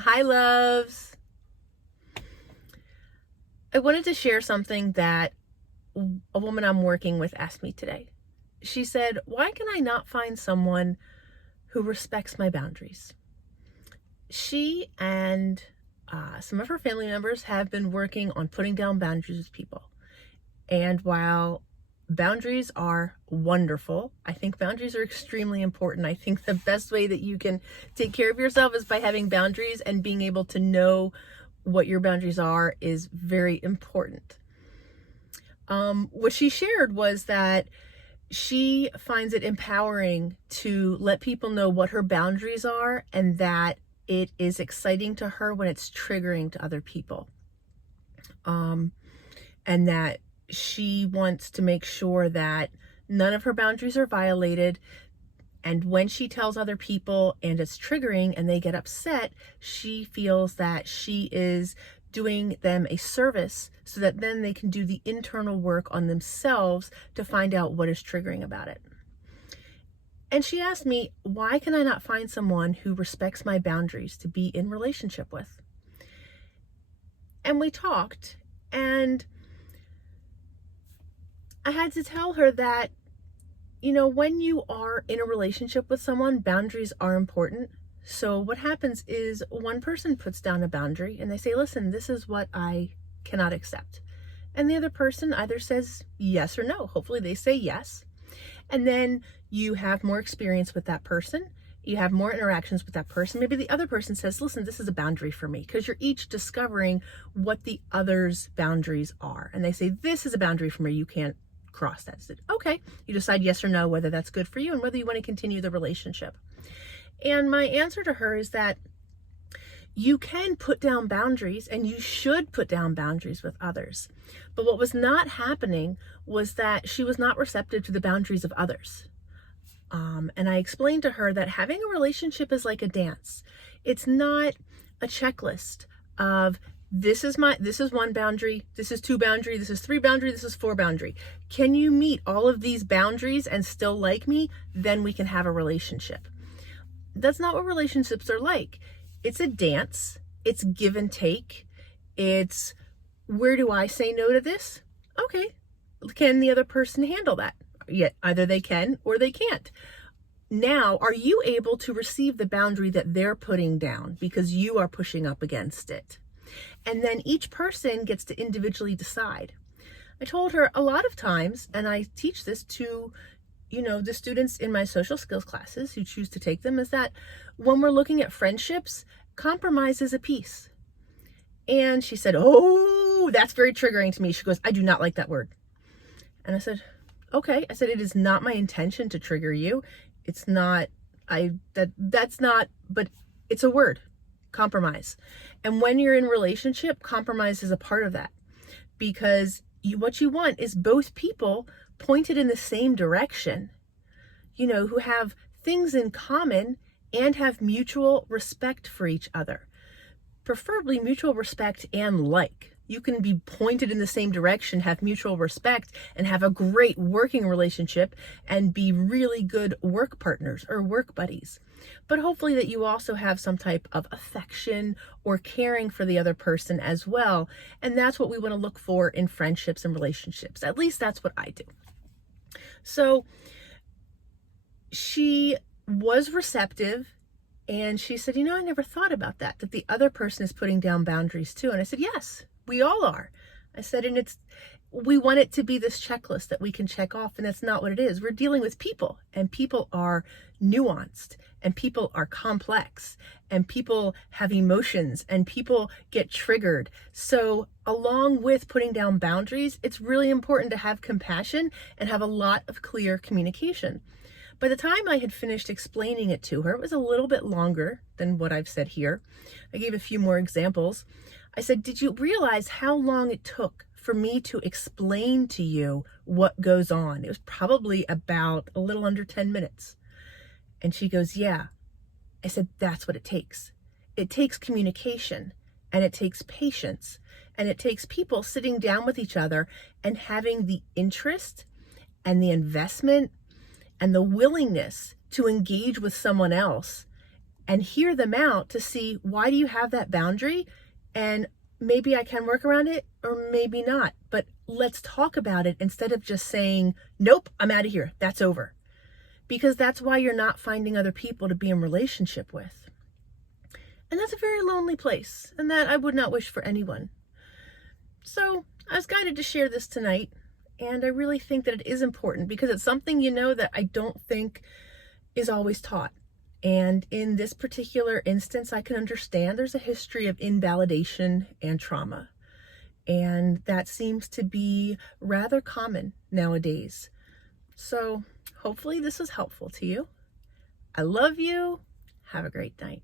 Hi, loves. I wanted to share something that a woman I'm working with asked me today. She said, "Why can I not find someone who respects my boundaries?" She and some of her family members have been working on putting down boundaries with people. And while boundaries are wonderful, I think boundaries are extremely important. I think the best way that you can take care of yourself is by having boundaries, and being able to know what your boundaries are is very important. What she shared was that she finds it empowering to let people know what her boundaries are, and that it is exciting to her when it's triggering to other people. And that she wants to make sure that none of her boundaries are violated. And when she tells other people and it's triggering and they get upset, she feels that she is doing them a service, so that then they can do the internal work on themselves to find out what is triggering about it. And she asked me, why can I not find someone who respects my boundaries to be in relationship with? And we talked, and I had to tell her that, when you are in a relationship with someone, boundaries are important. So what happens is one person puts down a boundary and they say, listen, this is what I cannot accept. And the other person either says yes or no. Hopefully they say yes. And then you have more experience with that person. You have more interactions with that person. Maybe the other person says, listen, this is a boundary for me, because you're each discovering what the other's boundaries are. And they say, this is a boundary for me. You can't cross that. So, okay, you decide yes or no, whether that's good for you and whether you want to continue the relationship. And my answer to her is that you can put down boundaries, and you should put down boundaries with others. But what was not happening was that she was not receptive to the boundaries of others. And I explained to her that having a relationship is like a dance. It's not a checklist of this is one boundary, this is two boundary, this is three boundary, this is four boundary. Can you meet all of these boundaries and still like me? Then we can have a relationship. That's not what relationships are like. It's a dance. It's give and take. It's, where do I say no to this? Okay. Can the other person handle that? Yet either they can or they can't. Now, are you able to receive the boundary that they're putting down because you are pushing up against it? And then each person gets to individually decide. I told her a lot of times, and I teach this to, the students in my social skills classes who choose to take them, is that when we're looking at friendships, compromise is a piece. And she said, oh, that's very triggering to me. She goes, I do not like that word. And I said, okay. I said, it is not my intention to trigger you. It's not, that's not, but it's a word, compromise. And when you're in a relationship, compromise is a part of that, because what you want is both people pointed in the same direction, who have things in common and have mutual respect for each other. Preferably mutual respect and like. You can be pointed in the same direction, have mutual respect, and have a great working relationship and be really good work partners or work buddies. But hopefully that you also have some type of affection or caring for the other person as well. And that's what we want to look for in friendships and relationships. At least that's what I do. So she was receptive. And she said, I never thought about that the other person is putting down boundaries too. And I said, yes, we all are. I said, and we want it to be this checklist that we can check off, and that's not what it is. We're dealing with people, and people are nuanced, and people are complex, and people have emotions, and people get triggered. So along with putting down boundaries, it's really important to have compassion and have a lot of clear communication. By the time I had finished explaining it to her, it was a little bit longer than what I've said here. I gave a few more examples. I said, did you realize how long it took for me to explain to you what goes on? It was probably about a little under 10 minutes. And she goes, yeah. I said, that's what it takes. It takes communication, and it takes patience, and it takes people sitting down with each other and having the interest and the investment and the willingness to engage with someone else and hear them out to see, why do you have that boundary? And maybe I can work around it or maybe not, but let's talk about it instead of just saying, nope, I'm out of here, that's over. Because that's why you're not finding other people to be in relationship with. And that's a very lonely place, and that I would not wish for anyone. So I was guided to share this tonight, and I really think that it is important because it's something, that I don't think is always taught. And in this particular instance, I can understand there's a history of invalidation and trauma. And that seems to be rather common nowadays. So hopefully this was helpful to you. I love you. Have a great night.